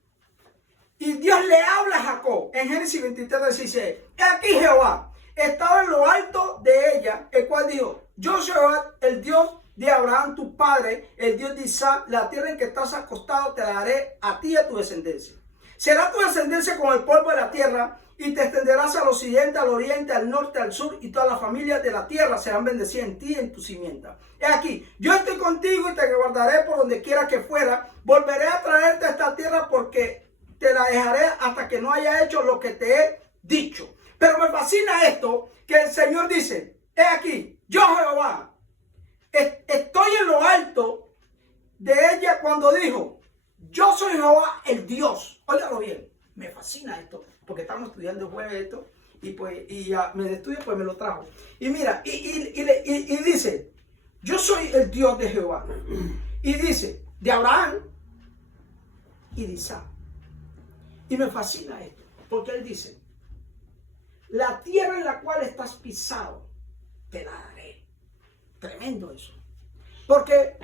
Y Dios le habla a Jacob en Génesis 23:16. He aquí Jehová estaba en lo alto de ella, el cual dijo: yo soy Jehová, el Dios de Abraham tu padre, el Dios de Isaac. La tierra en que estás acostado te la daré a ti y a tu descendencia. Será tu descendencia como el polvo de la tierra, y te extenderás al occidente, al oriente, al norte, al sur, y todas las familias de la tierra serán bendecidas en ti y en tu simienta. He aquí, yo estoy contigo y te guardaré por donde quiera que fuera. Volveré a traerte a esta tierra, porque te la dejaré hasta que no haya hecho lo que te he dicho. Pero me fascina esto, que el Señor dice: he aquí, yo Jehová, estoy en lo alto de ella, cuando dijo: yo soy Jehová el Dios. Óigalo bien, me fascina esto, porque estamos estudiando el jueves esto, y ya me estudio, pues me lo trajo. Y mira, y dice: yo soy el Dios de Jehová. Y dice, de Abraham y de Isaac. Y me fascina esto, porque él dice: la tierra en la cual estás pisado, te la daré. Tremendo eso. Porque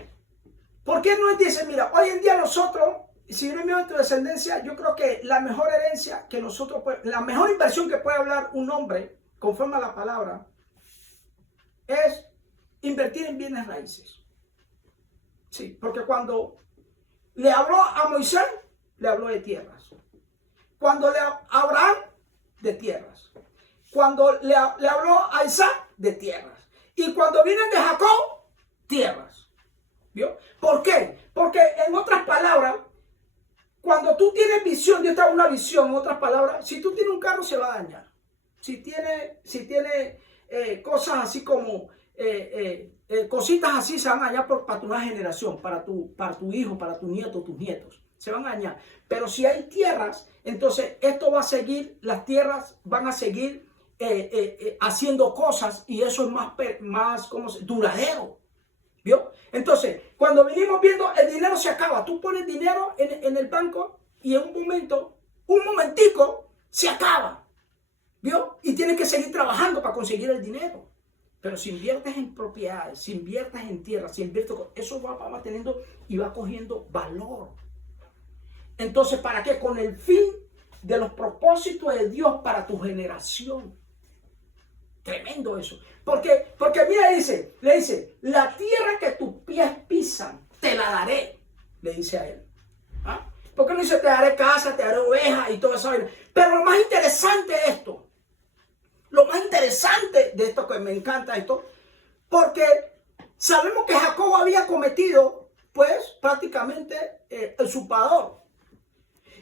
no dice: mira, hoy en día nosotros, si no es tu descendencia, yo creo que la mejor herencia que nosotros, la mejor inversión que puede hablar un hombre, conforme a la palabra, es invertir en bienes raíces. Sí, porque cuando le habló a Moisés, le habló de tierras. Cuando le habló a Abraham, de tierras. Cuando le habló a Isaac, de tierras. Y cuando vienen de Jacob, tierras. ¿Vio? ¿Por qué? Porque en otras palabras, cuando tú tienes visión, Dios te da una visión, en otras palabras, si tú tienes un carro, se va a dañar. Si tiene cosas así como cositas así, se van a dañar para tu nueva generación, para tu hijo, para tu nieto, tus nietos. Se van a dañar. Pero si hay tierras, entonces esto va a seguir, las tierras van a seguir haciendo cosas, y eso es más duradero. ¿Vio? Entonces, cuando venimos viendo, el dinero se acaba. Tú pones dinero en el banco y en un momentico, se acaba. ¿Vio? Y tienes que seguir trabajando para conseguir el dinero. Pero si inviertes en propiedades, si inviertes en tierra, si inviertes, eso va manteniendo y va cogiendo valor. Entonces, ¿para qué? Con el fin de los propósitos de Dios para tu generación. Tremendo eso. Porque mira, le dice: la tierra que tus pies pisan, te la daré. Le dice a él. ¿Ah? Porque no dice: te daré casa, te daré ovejas y todo eso. Pero lo más interesante de esto, que me encanta esto, porque sabemos que Jacob había cometido, pues, prácticamente el usurpador.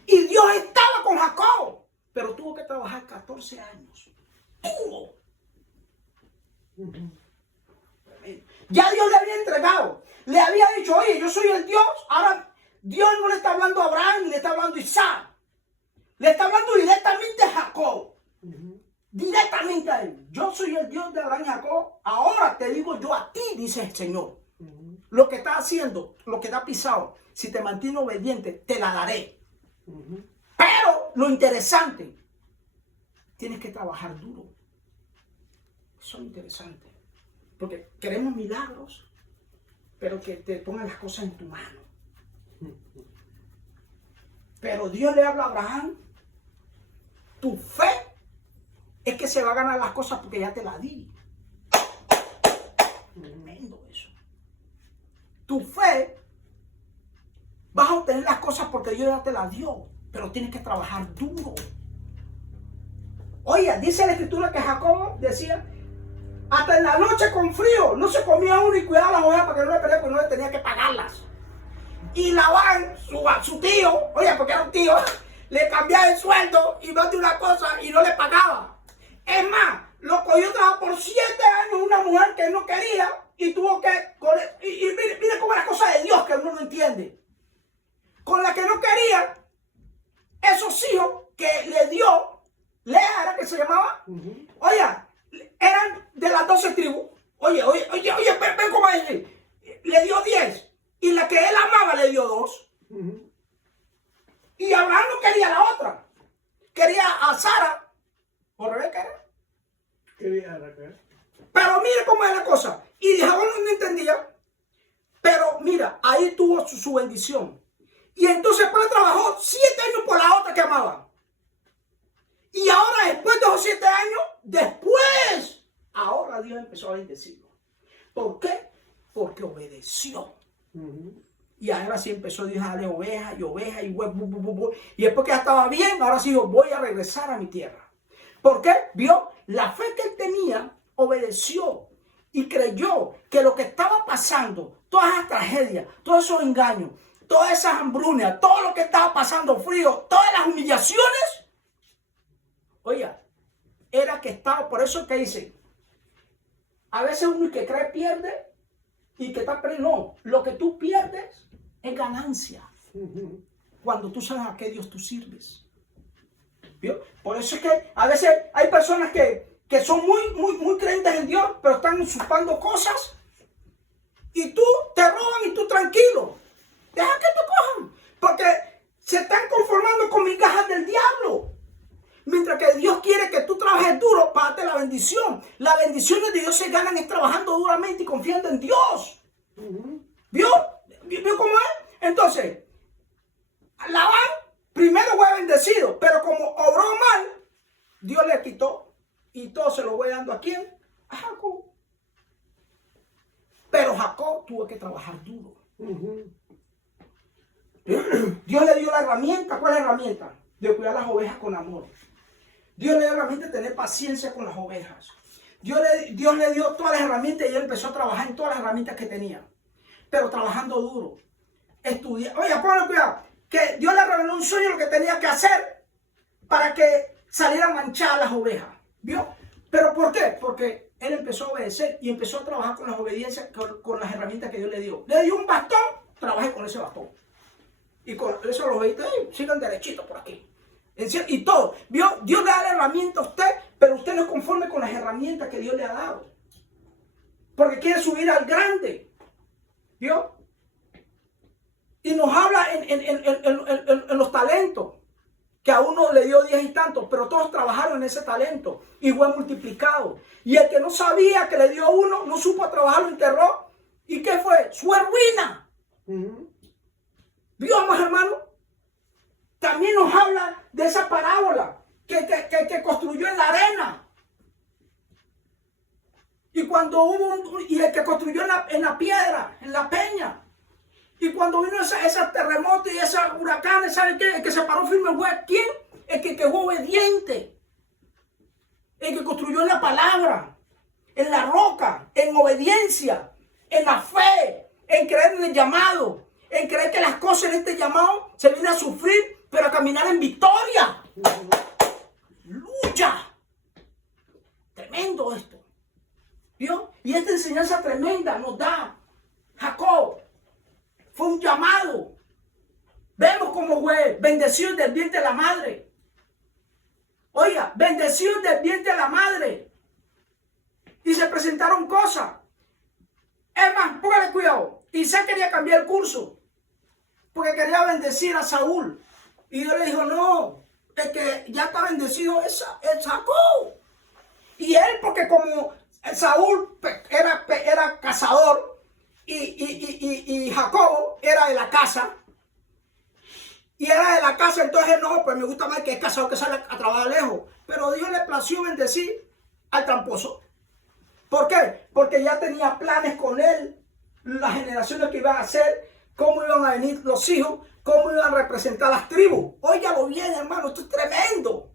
Y Dios estaba con Jacob, pero tuvo que trabajar 14 años. Tuvo. Ya Dios le había entregado, le había dicho: oye, yo soy el Dios. Ahora Dios no le está hablando a Abraham, ni le está hablando a Isaac, le está hablando directamente a Jacob. Directamente a él. Yo soy el Dios de Abraham y Jacob. Ahora te digo yo a ti, dice el Señor. Lo que estás haciendo, lo que te ha pisado, si te mantienes obediente, te la daré. Pero lo interesante, tienes que trabajar duro. Eso es interesante. Porque queremos milagros, pero que te pongan las cosas en tu mano. Pero Dios le habla a Abraham: tu fe es que se va a ganar las cosas porque ya te las di. Tremendo eso. Tu fe, vas a obtener las cosas porque Dios ya te las dio, pero tienes que trabajar duro. Oye, dice la escritura que Jacob decía: hasta en la noche con frío no se comía uno y cuidaba las ovejas para que no le peleara, porque no le tenía que pagarlas. Y Labán, su tío, oye, porque era un tío, le cambiaba el sueldo y no de una cosa y no le pagaba. Es más, lo cogió a trabajar por 7 años una mujer que él no quería y tuvo que... Y mire cómo es la cosa de Dios que uno no entiende. Con la que no quería, esos hijos que le dio, Lea era que se llamaba, oye, eran de las 12 tribus. Oye, ven cómo es. Le dio 10 y la que él amaba le dio 2. Y Abraham no quería la otra. Quería a Sara. ¿O Rebeca era? Quería a Raquel. Pero mire cómo es la cosa. Y Jacob no entendía. Pero mira, ahí tuvo su bendición. Y entonces después trabajó 7 años por la otra que amaba. Y ahora después de esos 7 años, ahora Dios empezó a bendecirlo. ¿Por qué? Porque obedeció. Y ahora sí empezó Dios a darle ovejas y ovejas y huevos. Y después que ya estaba bien, ahora sí dijo, voy a regresar a mi tierra. ¿Por qué? Vio la fe que él tenía, obedeció y creyó que lo que estaba pasando, todas esas tragedias, todos esos engaños, todas esas hambrunas, todo lo que estaba pasando, frío, todas las humillaciones, oiga, era que estaba, por eso es que dice, a veces uno que cree pierde y que está perdiendo. No, lo que tú pierdes es ganancia cuando tú sabes a qué Dios tú sirves. ¿Vio? Por eso es que a veces hay personas que son muy creyentes en Dios, pero están usurpando cosas y tú te roban y tú tranquilo. Deja que te cojan, porque se están conformando con migajas del diablo. Mientras que Dios quiere que tú trabajes duro para darte la bendición. Las bendiciones de Dios se ganan es trabajando duramente y confiando en Dios. ¿Vio? ¿Vio cómo es? Entonces, Labán primero fue bendecido, pero como obró mal, Dios le quitó y todo se lo voy dando a ¿quién? A Jacob. Pero Jacob tuvo que trabajar duro. Dios le dio la herramienta. ¿Cuál es la herramienta? De cuidar las ovejas con amor. Dios le dio la herramienta de tener paciencia con las ovejas. Dios le dio todas las herramientas y él empezó a trabajar en todas las herramientas que tenía. Pero trabajando duro. Estudiar. Oye, ponle cuidado. Que Dios le reveló un sueño lo que tenía que hacer para que salieran manchadas las ovejas. ¿Vio? ¿Pero por qué? Porque él empezó a obedecer y empezó a trabajar con las obediencias, con las herramientas que Dios le dio. Le dio un bastón, trabajé con ese bastón. Y con eso los ovejitas, sigan derechito por aquí. Y todo. ¿Vio? Dios le da la herramienta a usted, pero usted no es conforme con las herramientas que Dios le ha dado. Porque quiere subir al grande. ¿Vio? Y nos habla en los talentos. Que a uno le dio 10 y tantos, pero todos trabajaron en ese talento. Y fue multiplicado. Y el que no sabía que le dio uno, no supo trabajar, lo enterró. ¿Y qué fue? Su ruina. ¿Vio, más hermano? También nos habla de esa parábola que construyó en la arena. Y cuando y el que construyó en la piedra, en la peña. Y cuando vino ese terremoto y ese huracán, ¿sabe qué? El que se paró firme fue ¿quién? El que fue obediente. El que construyó en la palabra, en la roca, en obediencia, en la fe, en creer en el llamado, en creer que las cosas en este llamado se vienen a sufrir, pero a caminar en victoria. Lucha. Tremendo esto. ¿Vio? Y esta enseñanza tremenda nos da Jacob. Fue un llamado. Vemos cómo fue bendecido del vientre de la madre. Oiga, bendecido del vientre de la madre. Y se presentaron cosas. Es más, póngale cuidado. Isaac quería cambiar el curso. Porque quería bendecir a Saúl. Y Dios le dijo, no, el que ya está bendecido es Jacob. Y él, porque como Saúl era cazador, y Jacob era de la casa. Y era de la casa, entonces no, pues me gusta más que es cazador que sale a trabajar lejos. Pero Dios le plació bendecir al tramposo. ¿Por qué? Porque ya tenía planes con él, las generaciones que iban a hacer, cómo iban a venir los hijos, cómo iban a representar las tribus. Óigalo bien, hermano, esto es tremendo.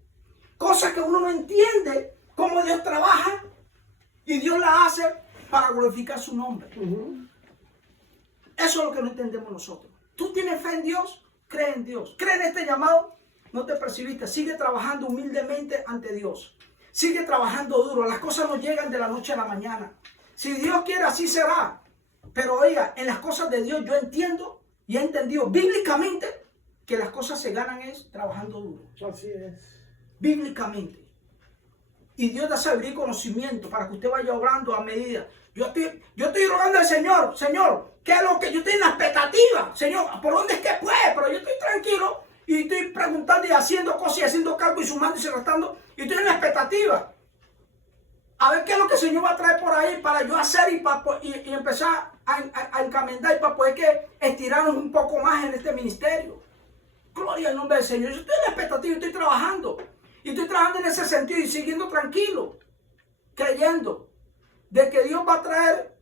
Cosas que uno no entiende, cómo Dios trabaja y Dios la hace para glorificar su nombre. Eso es lo que no entendemos nosotros. Tú tienes fe en Dios, cree en Dios. Cree en este llamado, no te percibiste. Sigue trabajando humildemente ante Dios. Sigue trabajando duro. Las cosas no llegan de la noche a la mañana. Si Dios quiere, así será. Pero oiga, en las cosas de Dios yo entiendo y he entendido bíblicamente que las cosas se ganan es trabajando duro. Así es. Bíblicamente. Y Dios da sabiduría y conocimiento para que usted vaya obrando a medida. Yo estoy rogando al Señor, Señor, ¿qué es lo que yo estoy en la expectativa? Señor, ¿por dónde es que puede? Pero yo estoy tranquilo y estoy preguntando y haciendo cosas y haciendo cálculos y sumando y restando. Y estoy en la expectativa. A ver qué es lo que el Señor va a traer por ahí para yo hacer y empezar a encamendar y para poder que estirarnos un poco más en este ministerio. Gloria al nombre del Señor. Yo estoy en la expectativa, estoy trabajando. Y estoy trabajando en ese sentido y siguiendo tranquilo, creyendo de que Dios va a traer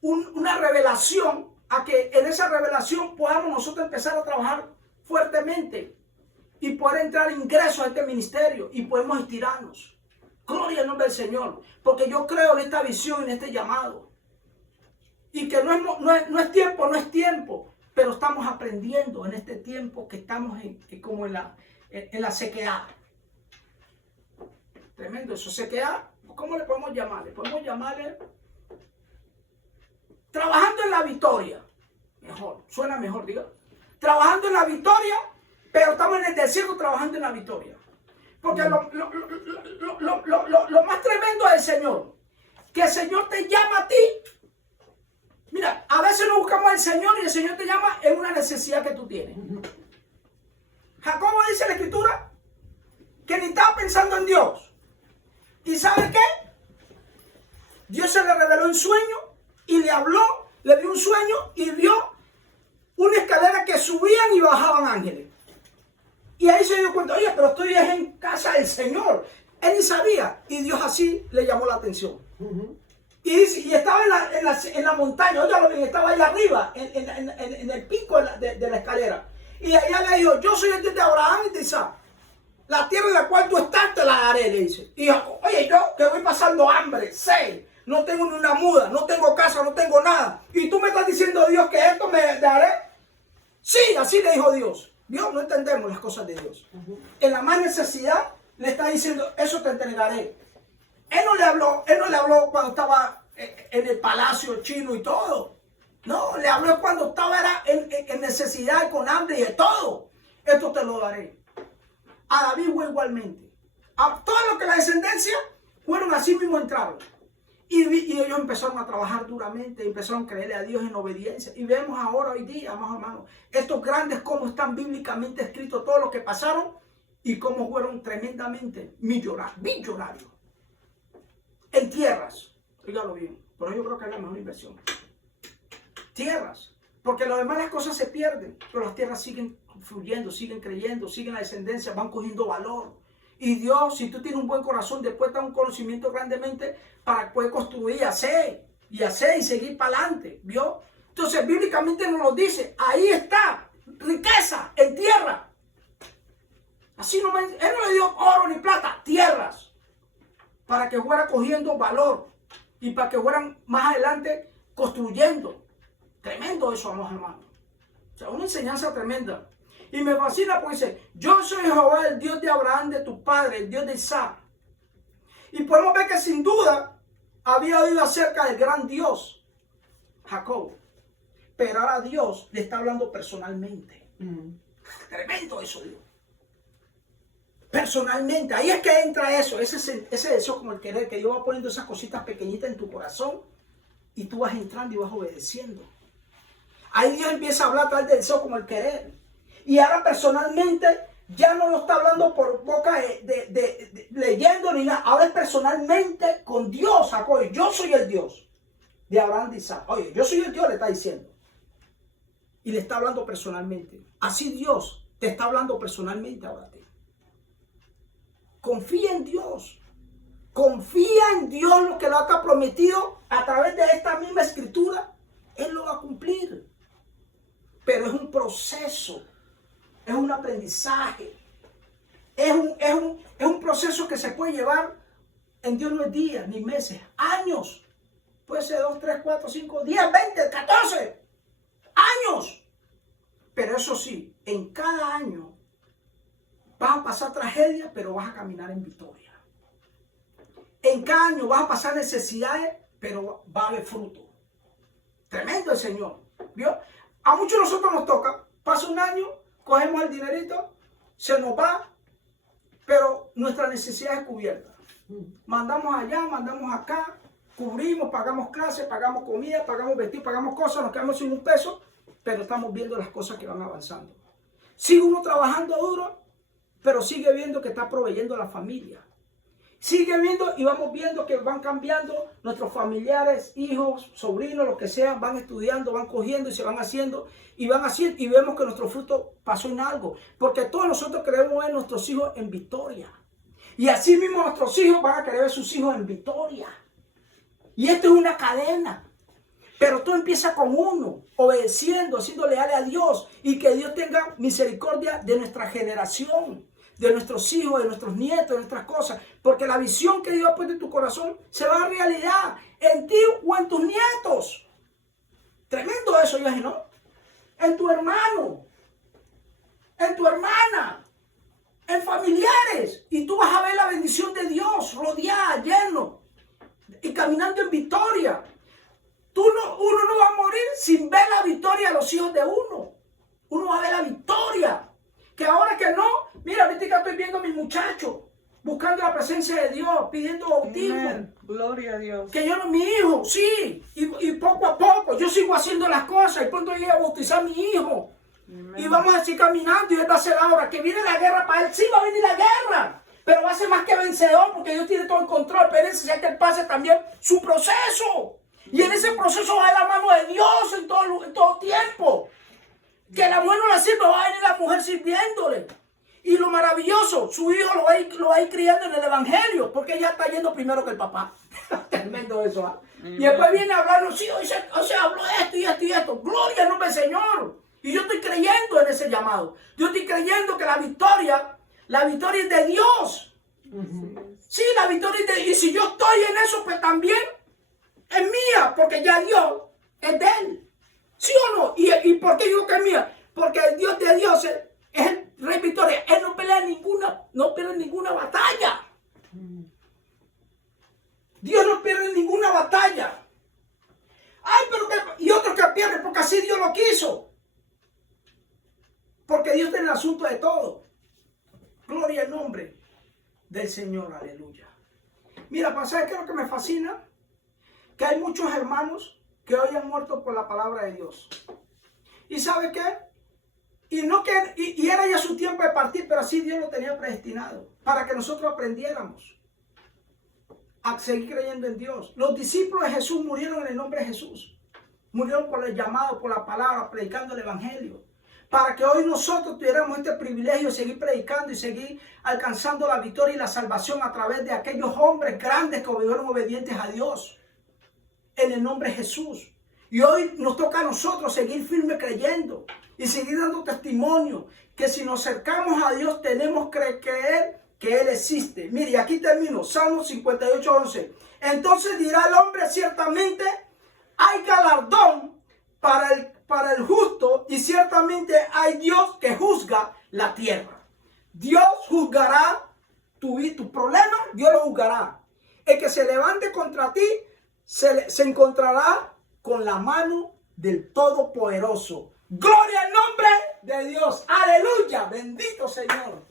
una revelación, a que en esa revelación podamos nosotros empezar a trabajar fuertemente y poder entrar ingresos a este ministerio y podemos estirarnos. Gloria al nombre del Señor, porque yo creo en esta visión, en este llamado. Y que no es tiempo, pero estamos aprendiendo en este tiempo que estamos como en la sequedad. Tremendo eso, sequedad, ¿cómo le podemos llamar? Le podemos llamarle trabajando en la victoria. Mejor, suena mejor, diga. Trabajando en la victoria, pero estamos en el desierto trabajando en la victoria. Porque lo más tremendo es el Señor. Que el Señor te llama a ti. Mira, a veces no buscamos al Señor y el Señor te llama en una necesidad que tú tienes. Jacobo dice en la Escritura que ni estaba pensando en Dios. ¿Y sabe qué? Dios se le reveló en sueño y le habló, le dio un sueño y vio una escalera que subían y bajaban ángeles. Y ahí se dio cuenta, oye, pero estoy en casa del Señor. Él ni sabía. Y Dios así le llamó la atención. Y estaba en la montaña, oye, lo bien, estaba allá arriba, en el pico de la escalera. Y allá le dijo, yo soy el Dios de Abraham y de Isaac. La tierra en la cual tú estás te la daré, le dice. Y dijo, oye, yo que voy pasando hambre, sed, no tengo ni una muda, no tengo casa, no tengo nada. Y tú me estás diciendo, Dios, que esto me daré. Sí, así le dijo Dios. Dios, no entendemos las cosas de Dios. En la más necesidad le está diciendo, eso te entregaré. Él no le habló cuando estaba en el palacio chino y todo. No, le habló cuando estaba en necesidad, con hambre y de todo. Esto te lo daré. A David fue igualmente. A todos los que la descendencia fueron así mismo entraron. Y ellos empezaron a trabajar duramente, empezaron a creerle a Dios en obediencia. Y vemos ahora, hoy día, amados hermanos, estos grandes cómo están bíblicamente escritos todo lo que pasaron y cómo fueron tremendamente millonarios. En tierras, dígalo bien, pero yo creo que es la mejor inversión. Tierras, porque lo demás las cosas se pierden, pero las tierras siguen fluyendo, siguen creyendo, siguen la descendencia, van cogiendo valor. Y Dios, si tú tienes un buen corazón, después te da un conocimiento grandemente para poder construir, hacer y seguir para adelante, ¿vio? Entonces, bíblicamente nos lo dice, ahí está, riqueza en tierra. Así no él no le dio oro ni plata, tierras, para que fuera cogiendo valor y para que fueran más adelante construyendo. Tremendo eso, hermanos. O sea, una enseñanza tremenda. Y me fascina porque dice, yo soy Jehová, el Dios de Abraham, de tu padre, el Dios de Isaac. Y podemos ver que sin duda había oído acerca del gran Dios, Jacob. Pero ahora Dios le está hablando personalmente. Tremendo eso, Dios. Personalmente, ahí es que entra eso, ese deseo como el querer, que Dios va poniendo esas cositas pequeñitas en tu corazón y tú vas entrando y vas obedeciendo. Ahí Dios empieza a hablar tal del deseo como el querer. Y ahora personalmente ya no lo está hablando por boca de leyendo ni nada. Ahora es personalmente con Dios. Oye, yo soy el Dios de Abraham, de Isaac. Oye, yo soy el Dios, le está diciendo. Y le está hablando personalmente. Así Dios te está hablando personalmente ahora a ti. Confía en Dios. Confía en Dios lo que lo ha prometido a través de esta misma escritura. Él lo va a cumplir. Pero es un proceso. Es un aprendizaje. Es un proceso que se puede llevar en Dios no es días, ni meses, años. Puede ser 2, 3, 4, 5, 10, 20, 14 años. Pero eso sí, en cada año vas a pasar tragedia, pero vas a caminar en victoria. En cada año vas a pasar necesidades, pero va a haber fruto. Tremendo el Señor. ¿Vio? A muchos de nosotros nos toca, pasa un año, cogemos el dinerito, se nos va, pero nuestra necesidad es cubierta. Mandamos allá, mandamos acá, cubrimos, pagamos clases, pagamos comida, pagamos vestir, pagamos cosas, nos quedamos sin un peso, pero estamos viendo las cosas que van avanzando. Sigue uno trabajando duro, pero sigue viendo que está proveyendo a la familia. Sigue viendo y vamos viendo que van cambiando nuestros familiares, hijos, sobrinos, lo que sean, van estudiando, van cogiendo y se van haciendo y van haciendo y vemos que nuestro fruto pasó en algo. Porque todos nosotros queremos ver nuestros hijos en victoria. Y así mismo nuestros hijos van a querer ver sus hijos en victoria. Y esto es una cadena. Pero todo empieza con uno, obedeciendo, siendo leales a Dios y que Dios tenga misericordia de nuestra generación, de nuestros hijos, de nuestros nietos, de nuestras cosas. Porque la visión que Dios ha puesto en tu corazón se va a realidad en ti o en tus nietos. Tremendo eso, yo dije, ¿no? En tu hermano, en tu hermana, en familiares. Y tú vas a ver la bendición de Dios rodeada, lleno y caminando en victoria. Uno no va a morir sin ver la victoria de los hijos de uno. Uno va a ver la victoria. Que ahora que no, mira, ahorita estoy viendo a mis muchachos buscando la presencia de Dios, pidiendo bautismo. Amén. Gloria a Dios. Que yo no, mi hijo, sí, y poco a poco yo sigo haciendo las cosas y pronto llegué a bautizar a mi hijo. Amén. Y vamos a seguir caminando y él va a ser ahora que viene la guerra para él. Sí, va a venir la guerra, pero va a ser más que vencedor porque Dios tiene todo el control. Pero él se que él pase también su proceso. Y en ese proceso va a la mano de Dios en todo tiempo. Que la mujer no la sirve, va a venir la mujer sirviéndole. Y lo maravilloso, su hijo lo va a ir criando en el evangelio, porque ella está yendo primero que el papá. Tremendo eso, ¿ah? Y después viene a hablarnos, sí, o sea, habló esto y esto y esto. Gloria al nombre del Señor. Y yo estoy creyendo en ese llamado. Yo estoy creyendo que la victoria es de Dios. Sí, la victoria es de Dios. Y si yo estoy en eso, pues también es mía, porque ya Dios es de Él. ¿Sí o no? ¿Y por qué digo que es mía? Porque el Dios de Dios es el Rey Victoria. Él no pelea ninguna batalla. Dios no pierde ninguna batalla. Ay, y otros que pierden porque así Dios lo quiso. Porque Dios tiene el asunto de todo. Gloria al nombre del Señor, aleluya. Mira, ¿sabes qué es lo que me fascina? Que hay muchos hermanos que hoy han muerto por la palabra de Dios. ¿Y sabe qué? Y era ya su tiempo de partir, pero así Dios lo tenía predestinado, para que nosotros aprendiéramos a seguir creyendo en Dios. Los discípulos de Jesús murieron en el nombre de Jesús. Murieron por el llamado, por la palabra, predicando el evangelio. Para que hoy nosotros tuviéramos este privilegio de seguir predicando y seguir alcanzando la victoria y la salvación a través de aquellos hombres grandes que fueron obedientes a Dios. En el nombre de Jesús. Y hoy nos toca a nosotros seguir firme creyendo y seguir dando testimonio que si nos acercamos a Dios tenemos que creer que Él existe. Mire, aquí termino, Salmo 58:11. Entonces dirá el hombre, ciertamente hay galardón para el justo y ciertamente hay Dios que juzga la tierra. Dios juzgará tu problema, Dios lo juzgará. El que se levante contra ti se encontrará con la mano del Todopoderoso. Gloria al nombre de Dios. Aleluya. Bendito Señor.